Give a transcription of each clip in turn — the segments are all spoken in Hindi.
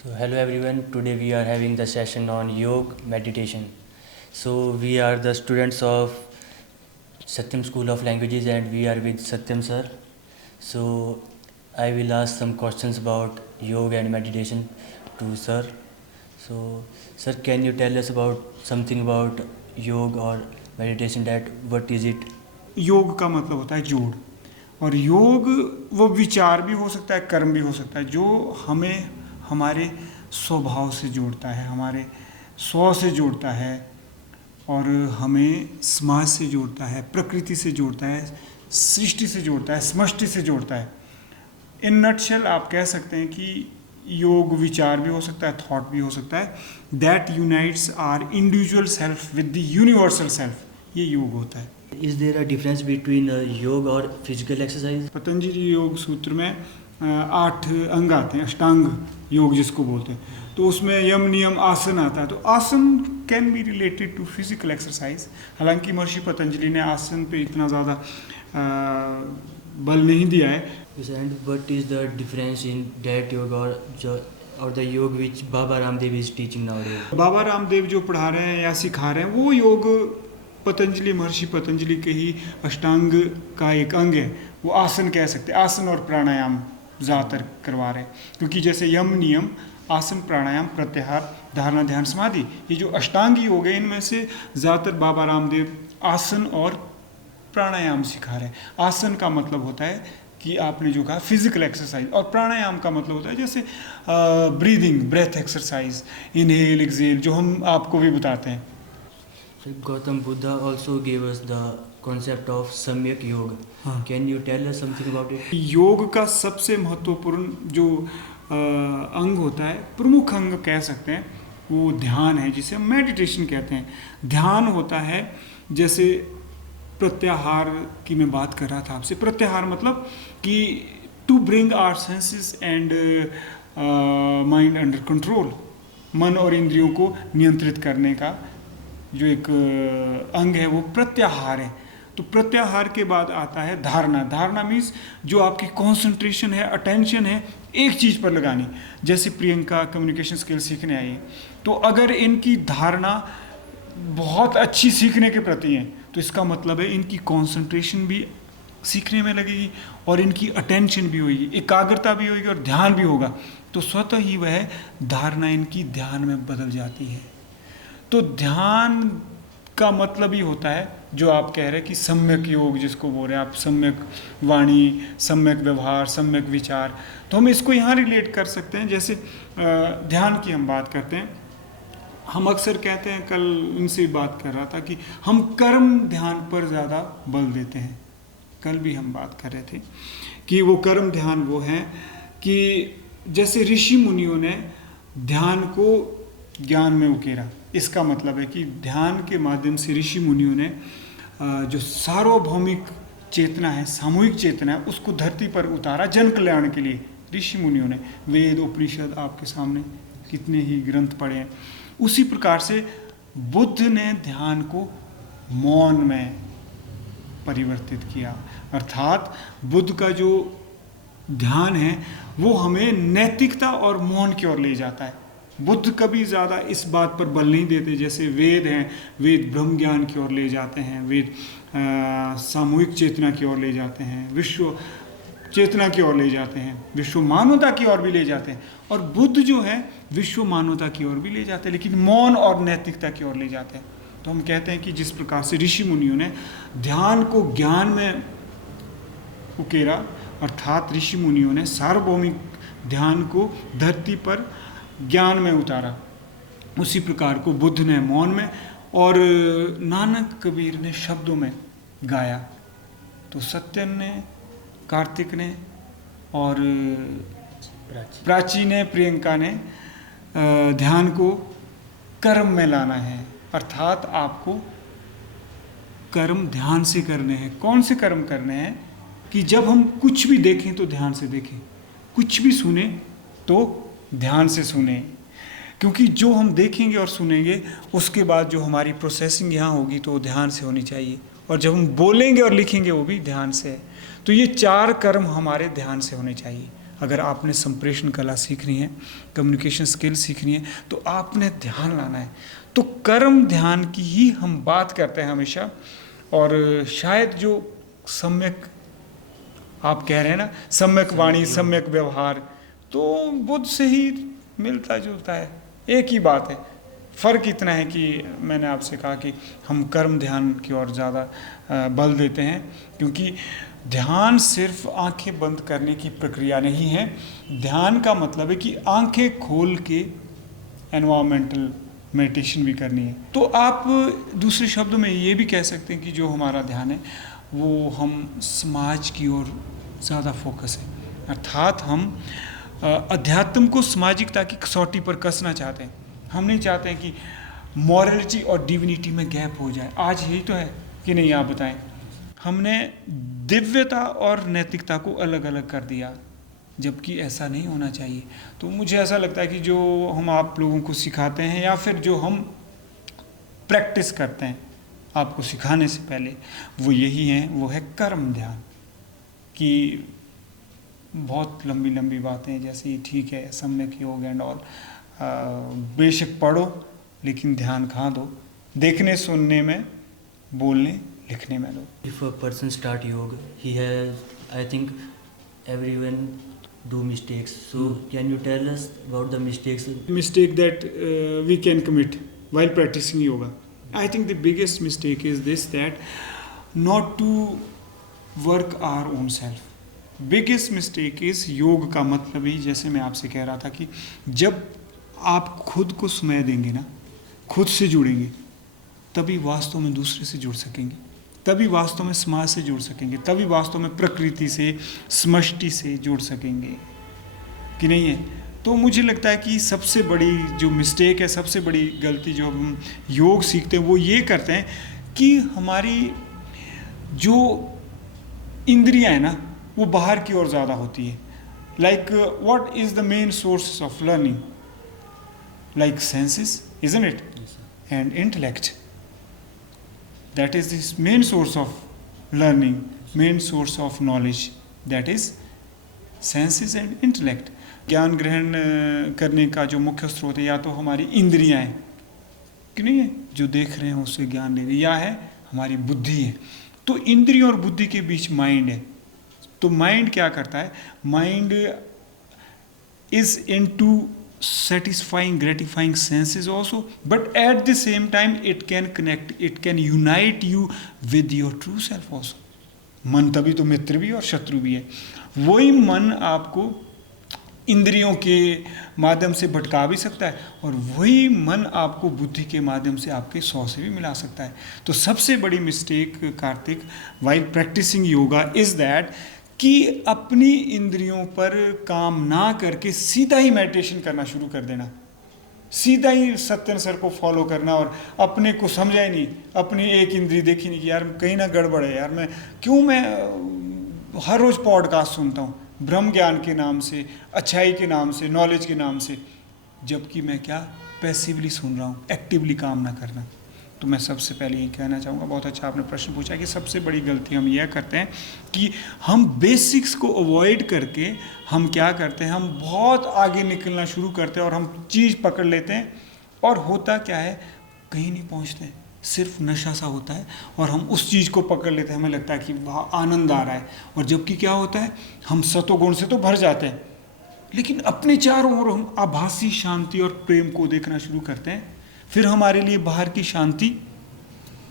So hello everyone. Today we are having the session on yoga meditation. So we are the students of Satyam School of Languages and we are with Satyam sir. So I will ask some questions about yoga and meditation to sir. So sir, can you tell us about something about yoga or meditation, that what is it? योग का मतलब होता है जोड़। और योग वो विचार भी हो सकता है, कर्म भी हो सकता है, जो हमें हमारे स्वभाव से जोड़ता है, हमारे स्व से जोड़ता है और हमें समाज से जोड़ता है, प्रकृति से जोड़ता है, सृष्टि से जोड़ता है, समष्टि से जोड़ता है। इन नटशेल आप कह सकते हैं कि योग विचार भी हो सकता है, थॉट भी हो सकता है। That unites our individual self with the universal self, ये योग होता है। Is there a difference between yoga or physical exercise? Patanjali योग सूत्र में 8 अंग आते हैं, अष्टांग योग जिसको बोलते हैं। तो उसमें यम नियम आसन आता है। तो आसन can be related to physical exercise. हालांकि महर्षि पतंजलि ने आसन पे इतना ज़्यादा बल नहीं दिया है। Yes, and what is the difference in that yoga or the yoga which Baba Ramdev is teaching nowadays? Baba Ramdev जो पढ़ा रहे हैं या सिखा रहे हैं वो योग पतंजलि, महर्षि पतंजलि के ही अष्टांग का एक अंग है। वो आसन कह सकते हैं, आसन और प्राणायाम ज़्यादातर करवा रहे हैं। क्योंकि जैसे यम नियम, आसन, प्राणायाम, प्रत्याहार, धारणा, ध्यान, समाधि, ये जो अष्टांग योग है इनमें से ज़्यादातर बाबा रामदेव आसन और प्राणायाम सिखा रहे हैं। आसन का मतलब होता है कि आपने जो कहा फिजिकल एक्सरसाइज, और प्राणायाम का मतलब होता है जैसे breathing, breath exercise, inhale exhale, जो हम आपको भी बताते हैं। So Gautam Buddha also gave us the concept of Samyak Yoga. Can you tell us something about it? योग का सबसे महत्वपूर्ण जो अंग होता है, प्रमुख अंग कह सकते हैं, वो ध्यान है, जिसे हम मेडिटेशन कहते हैं। ध्यान होता है जैसे प्रत्याहार की मैं बात कर रहा था आपसे। प्रत्याहार मतलब कि to bring our senses and mind under control, मन और इंद्रियों को नियंत्रित करने का जो एक अंग है वो प्रत्याहार है। तो प्रत्याहार के बाद आता है धारणा। धारणा मीन्स जो आपकी कंसंट्रेशन है, अटेंशन है एक चीज़ पर लगानी। जैसे प्रियंका कम्युनिकेशन स्किल सीखने आई है, तो अगर इनकी धारणा बहुत अच्छी सीखने के प्रति है तो इसका मतलब है इनकी कंसंट्रेशन भी सीखने में लगेगी और इनकी अटेंशन भी होगी, एकाग्रता भी होगी और ध्यान भी होगा। तो स्वतः ही वह धारणा इनकी ध्यान में बदल जाती है। तो ध्यान का मतलब ही होता है जो आप कह रहे हैं कि सम्यक योग जिसको बोल रहे हैं आप, सम्यक वाणी, सम्यक व्यवहार, सम्यक विचार। तो हम इसको यहाँ रिलेट कर सकते हैं। जैसे ध्यान की हम बात करते हैं, हम अक्सर कहते हैं, कल इनसे बात कर रहा था कि हम कर्म ध्यान पर ज़्यादा बल देते हैं। कल भी हम बात कर रहे थे कि वो कर्म ध्यान वो है कि जैसे ऋषि मुनियों ने ध्यान को ज्ञान में उकेरा। इसका मतलब है कि ध्यान के माध्यम से ऋषि मुनियों ने जो सार्वभौमिक चेतना है, सामूहिक चेतना है, उसको धरती पर उतारा जन कल्याण के लिए। ऋषि मुनियों ने वेद, उपनिषद आपके सामने कितने ही ग्रंथ पढ़े हैं। उसी प्रकार से बुद्ध ने ध्यान को मौन में परिवर्तित किया। अर्थात बुद्ध का जो ध्यान है वो हमें नैतिकता और मौन की ओर ले जाता है। बुद्ध कभी ज़्यादा इस बात पर बल नहीं देते। जैसे वेद हैं, वेद ब्रह्म ज्ञान की ओर ले जाते हैं, वेद सामूहिक चेतना की ओर ले जाते हैं, विश्व चेतना की ओर ले जाते हैं, विश्व मानवता की ओर भी ले जाते हैं। और बुद्ध जो है विश्व मानवता की ओर भी ले जाते हैं, लेकिन मौन और नैतिकता की ओर ले जाते हैं। तो हम कहते हैं कि जिस प्रकार से ऋषि मुनियों ने ध्यान को ज्ञान में उकेरा, अर्थात ऋषि मुनियों ने सार्वभौमिक ध्यान को धरती पर ज्ञान में उतारा, उसी प्रकार को बुद्ध ने मौन में और नानक कबीर ने शब्दों में गाया। तो सत्यन ने, कार्तिक ने और प्राची ने, प्रियंका ने ध्यान को कर्म में लाना है। अर्थात आपको कर्म ध्यान से करने हैं। कौन से कर्म करने हैं कि जब हम कुछ भी देखें तो ध्यान से देखें, कुछ भी सुने तो ध्यान से सुने। क्योंकि जो हम देखेंगे और सुनेंगे उसके बाद जो हमारी प्रोसेसिंग यहाँ होगी तो ध्यान से होनी चाहिए, और जब हम बोलेंगे और लिखेंगे वो भी ध्यान से है। तो ये 4 कर्म हमारे ध्यान से होने चाहिए। अगर आपने संप्रेषण कला सीखनी है, कम्युनिकेशन स्किल सीखनी है, तो आपने ध्यान लाना है। तो कर्म ध्यान की ही हम बात करते हैं हमेशा। और शायद जो सम्यक आप कह रहे हैं ना, सम्यक वाणी सम्यक व्यवहार, तो बुद्ध से ही मिलता जुलता है, एक ही बात है। फ़र्क इतना है कि मैंने आपसे कहा कि हम कर्म ध्यान की ओर ज़्यादा बल देते हैं, क्योंकि ध्यान सिर्फ आंखें बंद करने की प्रक्रिया नहीं है। ध्यान का मतलब है कि आंखें खोल के एनवायरमेंटल मेडिटेशन भी करनी है। तो आप दूसरे शब्दों में ये भी कह सकते हैं कि जो हमारा ध्यान है वो हम समाज की ओर ज़्यादा फोकस है, अर्थात हम अध्यात्म को सामाजिकता की कसौटी पर कसना चाहते हैं। हम नहीं चाहते हैं कि मॉरलिटी और डिविनिटी में गैप हो जाए। आज यही तो है कि नहीं, आप बताएं। हमने दिव्यता और नैतिकता को अलग अलग कर दिया, जबकि ऐसा नहीं होना चाहिए। तो मुझे ऐसा लगता है कि जो हम आप लोगों को सिखाते हैं या फिर जो हम प्रैक्टिस करते हैं आपको सिखाने से पहले, वो यही है, वो है कर्म ध्यान। कि बहुत लंबी लंबी बातें, जैसे ठीक है सम्यक योग एंड ऑल, बेशक पढ़ो लेकिन ध्यान कहाँ दो, देखने सुनने में, बोलने लिखने में दो। If a person start yoga, he has, I think, everyone do mistakes. So can you tell us about the mistakes? Mistake that we can commit while practicing yoga. I think the biggest mistake is this, that not to work our own self. Biggest mistake is, योग का मतलब ही, जैसे मैं आपसे कह रहा था कि जब आप खुद को समय देंगे ना, खुद से जुड़ेंगे, तभी वास्तव में दूसरे से जुड़ सकेंगे, तभी वास्तव में समाज से जुड़ सकेंगे, तभी वास्तव में प्रकृति से, समष्टि से जुड़ सकेंगे, कि नहीं है। तो मुझे लगता है कि सबसे बड़ी जो मिस्टेक है, सबसे बड़ी गलती जो हम योग सीखते हैं वो ये करते हैं कि हमारी जो इंद्रियां हैं ना वो बाहर की ओर ज़्यादा होती है। Like what is the main source of learning? Like senses, isn't it, and intellect. That is the main source of learning, main source of knowledge, that is senses and intellect. ज्ञान ग्रहण करने का जो मुख्य स्रोत है या तो हमारी इंद्रियां हैं, कि नहीं है, जो देख रहे हैं उससे ज्ञान ले रहे हैं, या है हमारी बुद्धि है। तो इंद्रियों और बुद्धि के बीच माइंड है। तो माइंड क्या करता है? Mind is into satisfying, gratifying senses also, but at the same time it can connect, it can unite you with your true self also. मन तभी तो मित्र भी और शत्रु भी है। वही मन आपको इंद्रियों के माध्यम से भटका भी सकता है, और वही मन आपको बुद्धि के माध्यम से आपके 100 से भी मिला सकता है। तो सबसे बड़ी mistake Kartik while practising yoga is that, कि अपनी इंद्रियों पर काम ना करके सीधा ही मेडिटेशन करना शुरू कर देना, सीधा ही सत्यन सर को फॉलो करना, और अपने को समझा ही नहीं, अपनी एक इंद्री देखी नहीं कि यार कहीं ना गड़बड़ है, यार मैं हर रोज़ पॉडकास्ट सुनता हूँ ब्रह्म ज्ञान के नाम से, अच्छाई के नाम से, नॉलेज के नाम से, जबकि मैं क्या पैसिवली सुन रहा हूँ, एक्टिवली काम ना करना। तो मैं सबसे पहले यही कहना चाहूँगा, बहुत अच्छा आपने प्रश्न पूछा, कि सबसे बड़ी गलती हम यह करते हैं कि हम बेसिक्स को अवॉइड करके हम क्या करते हैं, हम बहुत आगे निकलना शुरू करते हैं और हम चीज़ पकड़ लेते हैं, और होता क्या है, कहीं नहीं पहुँचते, सिर्फ नशा सा होता है, और हम उस चीज़ को पकड़ लेते हैं, हमें लगता है कि वहाँ आनंद आ रहा है, और जबकि क्या होता है, हम सतोगुण से तो भर जाते हैं, लेकिन अपने चारों ओर हम आभासी शांति और प्रेम को देखना शुरू करते हैं। फिर हमारे लिए बाहर की शांति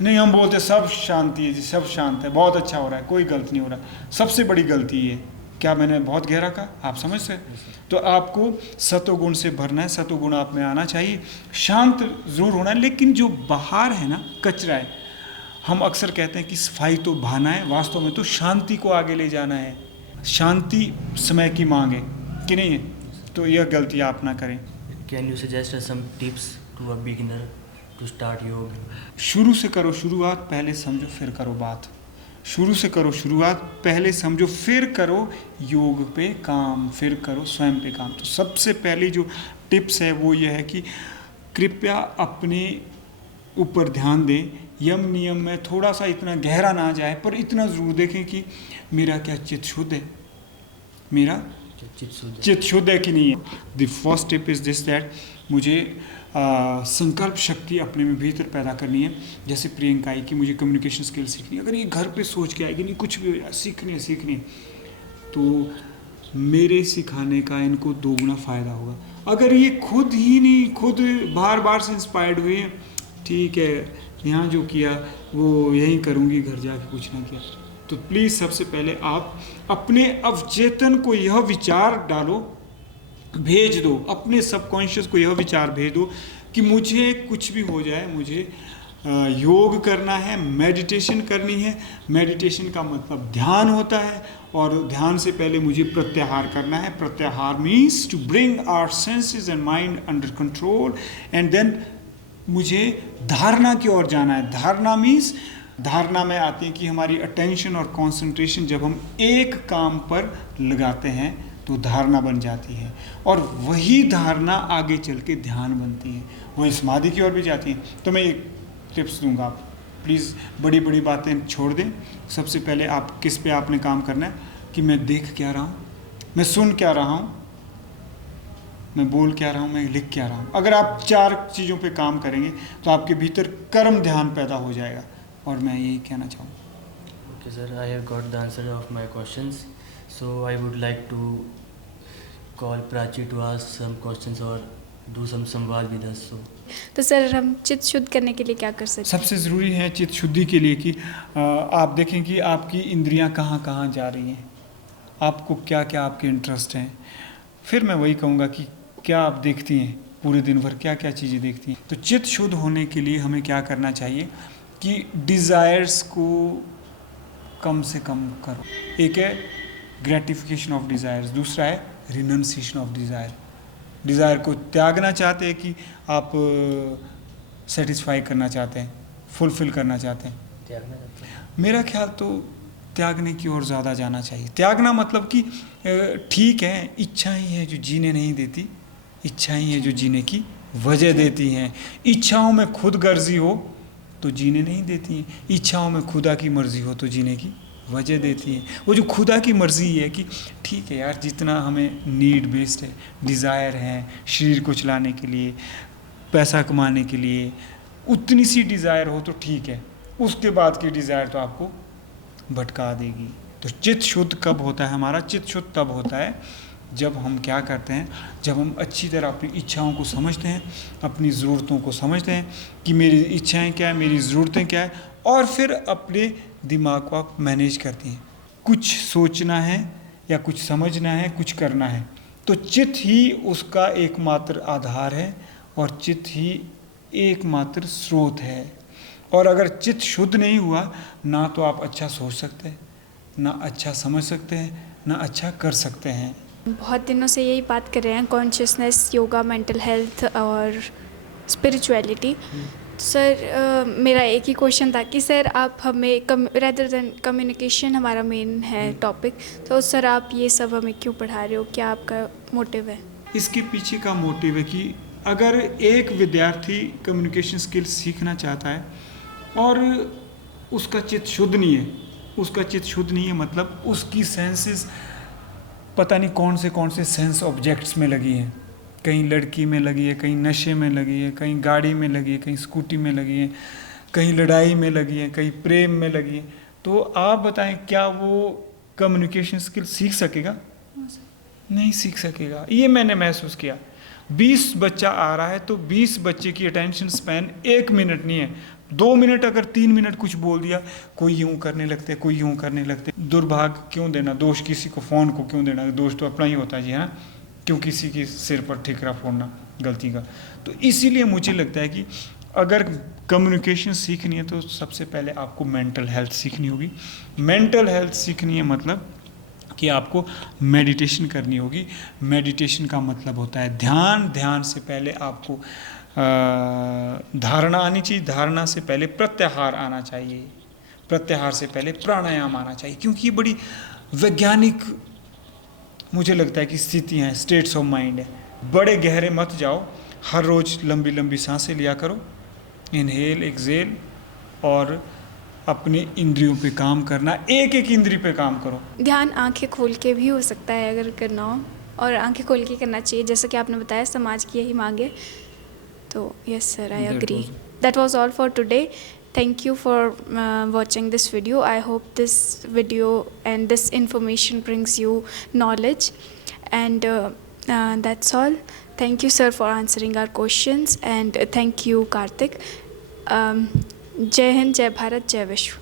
नहीं, हम बोलते सब शांति है जी, सब शांत है, बहुत अच्छा हो रहा है, कोई गलत नहीं हो रहा। सबसे बड़ी गलती ये, क्या मैंने बहुत गहरा कहा, आप समझ से? तो आपको सतोगुण से भरना है, सतोगुण आप में आना चाहिए, शांत जरूर होना है, लेकिन जो बाहर है ना, कचरा है। हम अक्सर कहते हैं कि सफाई तो बहाना है, वास्तव में तो शांति को आगे ले जाना है। शांति समय की मांग है, कि नहीं है? तो यह गलती आप ना करें। Can you suggest us some tips to a beginner to start yoga? शुरू से करो शुरुआत, पहले समझो फिर करो बात। शुरू से करो शुरुआत, पहले समझो फिर करो योग पे काम, फिर करो स्वयं पे काम। तो सबसे पहली जो टिप्स है वो ये है कि कृपया अपने ऊपर ध्यान दें, यम नियम में थोड़ा सा इतना गहरा ना जाए, पर इतना ज़रूर देखें कि मेरा क्या चित्त शुद्ध है, मेरा चित शुद्ध है। चित शुद्ध है कि नहीं है। The first step is this that मुझे संकल्प शक्ति अपने में भीतर पैदा करनी है। जैसे प्रियंका आई कि मुझे कम्युनिकेशन स्किल सीखनी है, अगर ये घर पे सोच के आएगी नहीं कुछ भी हो जाए सीखनी है तो मेरे सिखाने का इनको दोगुना फ़ायदा होगा। अगर ये खुद ही नहीं, खुद बार बार से इंस्पायर्ड हुए हैं, ठीक है यहाँ जो किया वो यहीं करूँगी, घर जाके कुछ ना किया, तो प्लीज़ सबसे पहले आप अपने अवचेतन को यह विचार डालो, भेज दो, अपने सबकॉन्शियस को यह विचार भेज दो कि मुझे कुछ भी हो जाए, मुझे योग करना है, मेडिटेशन करनी है। मेडिटेशन का मतलब ध्यान होता है और ध्यान से पहले मुझे प्रत्याहार करना है। प्रत्याहार means to bring our senses and mind under control and then मुझे धारणा की ओर जाना है। धारणा मीन्स धारणा में आती है कि हमारी अटेंशन और कंसंट्रेशन जब हम एक काम पर लगाते हैं तो धारणा बन जाती है और वही धारणा आगे चल के ध्यान बनती है, वही समाधि की ओर भी जाती है। तो मैं एक टिप्स दूंगा, आप प्लीज़ बड़ी बड़ी बातें छोड़ दें। सबसे पहले आप किस पे आपने काम करना है कि मैं देख क्या रहा हूँ, मैं सुन क्या रहा हूँ, मैं बोल क्या रहा हूँ, मैं लिख क्या रहा हूँ। अगर आप 4 चीज़ों पे काम करेंगे तो आपके भीतर कर्म ध्यान पैदा हो जाएगा। और मैं यही कहना चाहूँगा। Okay, sir, I have got the answer of my questions. So I would like to call Prachi to ask some questions or do some संवाद with us. So तो सर हम चित्त शुद्ध करने के लिए क्या कर सकते हैं? सबसे ज़रूरी है चित्त शुद्धि के लिए कि आप देखें कि आपकी इंद्रियां कहाँ कहाँ जा रही हैं, आपको क्या क्या आपके इंटरेस्ट हैं। फिर मैं वही कहूँगा कि क्या आप देखती हैं पूरे दिन भर, क्या क्या चीज़ें देखती हैं। तो चित्त शुद्ध होने के लिए हमें क्या करना चाहिए कि डिज़ायर्स को कम से कम करो। एक है ग्रेटिफिकेशन ऑफ डिज़ायर्स, दूसरा है रिनंसिएशन ऑफ डिज़ायर। डिज़ायर को त्यागना चाहते हैं कि आप सेटिस्फाई करना चाहते हैं, फुलफिल करना चाहते हैं। त्यागना चाहते हैं। मेरा ख्याल तो त्यागने की ओर ज़्यादा जाना चाहिए। त्यागना मतलब कि ठीक है, इच्छा ही है जो जीने नहीं देती, इच्छा ही है जो जीने की वजह देती हैं। इच्छाओं में खुद गर्जी हो तो जीने नहीं देती हैं, इच्छाओं में खुदा की मर्ज़ी हो तो जीने की वजह देती हैं। वो जो खुदा की मर्ज़ी है कि ठीक है यार, जितना हमें नीड बेस्ड है, डिज़ायर है शरीर को चलाने के लिए, पैसा कमाने के लिए, उतनी सी डिज़ायर हो तो ठीक है, उसके बाद की डिज़ायर तो आपको भटका देगी। तो चित्त शुद्ध कब होता है हमारा? चित्त शुद्ध तब होता है जब हम क्या करते हैं, जब हम अच्छी तरह अपनी इच्छाओं को समझते हैं, अपनी ज़रूरतों को समझते हैं कि मेरी इच्छाएं क्या है, मेरी ज़रूरतें क्या है, और फिर अपने दिमाग को आप मैनेज करते हैं। कुछ सोचना है या कुछ समझना है, कुछ करना है, तो चित्त ही उसका एकमात्र आधार है और चित्त ही एकमात्र स्रोत है। और अगर चित्त शुद्ध नहीं हुआ ना तो आप अच्छा सोच सकते हैं, ना अच्छा समझ सकते हैं, ना अच्छा कर सकते हैं। बहुत दिनों से यही बात कर रहे हैं, कॉन्शियसनेस, योगा, मेंटल हेल्थ और स्पिरिचुअलिटी। सर मेरा एक ही क्वेश्चन था कि सर आप हमें रेदर देन कम्युनिकेशन हमारा मेन है टॉपिक, तो सर आप ये सब हमें क्यों पढ़ा रहे हो, क्या आपका मोटिव है? इसके पीछे का मोटिव है कि अगर एक विद्यार्थी कम्युनिकेशन स्किल सीखना चाहता है और उसका चित्त शुद्ध नहीं है, उसका चित्त शुद्ध नहीं है मतलब उसकी सेंसेस पता नहीं कौन से सेंस ऑब्जेक्ट्स में लगी हैं। कहीं लड़की में लगी है, कहीं नशे में लगी है, कहीं गाड़ी में लगी है, कहीं स्कूटी में लगी है, कहीं लड़ाई में लगी है, कहीं प्रेम में लगी है। तो आप बताएं क्या वो कम्युनिकेशन स्किल सीख सकेगा? नहीं सीख सकेगा। ये मैंने महसूस किया। 20 बच्चा आ रहा है तो 20 बच्चे की अटेंशन स्पैन 1 मिनट नहीं है। 2 मिनट अगर 3 मिनट कुछ बोल दिया, कोई यूँ करने लगते, कोई यूँ करने लगते। दुर्भाग्य क्यों देना दोष, किसी को फ़ोन को क्यों देना दोष, तो अपना ही होता है जी, है ना। क्यों किसी के सिर पर ठिकरा फोड़ना गलती का। तो इसीलिए मुझे लगता है कि अगर कम्युनिकेशन सीखनी है तो सबसे पहले आपको मेंटल हेल्थ सीखनी होगी। मेंटल हेल्थ सीखनी है मतलब कि आपको मेडिटेशन करनी होगी। मेडिटेशन का मतलब होता है ध्यान। ध्यान से पहले आपको धारणा आनी चाहिए, धारणा से पहले प्रत्याहार आना चाहिए, प्रत्याहार से पहले प्राणायाम आना चाहिए, क्योंकि ये बड़ी वैज्ञानिक मुझे लगता है कि स्थितियाँ हैं, स्टेट्स ऑफ माइंड है। बड़े गहरे मत जाओ, हर रोज़ लंबी लंबी सांसें लिया करो, इनहेल एक्सहेल, और अपने इंद्रियों पे काम करना, एक एक इंद्री पे काम करो। ध्यान आंखें खोल के भी हो सकता है अगर करना हो, और आंखें खोल के करना चाहिए, जैसा कि आपने बताया समाज की यही मांग है। तो yes sir, I agree. That was all for today. Thank you for watching this video. I hope this video and this information brings you knowledge, and that's all. Thank you sir for answering our questions, and thank you Karthik. Jai Hind, Jai Bharat, Jai Vishwa.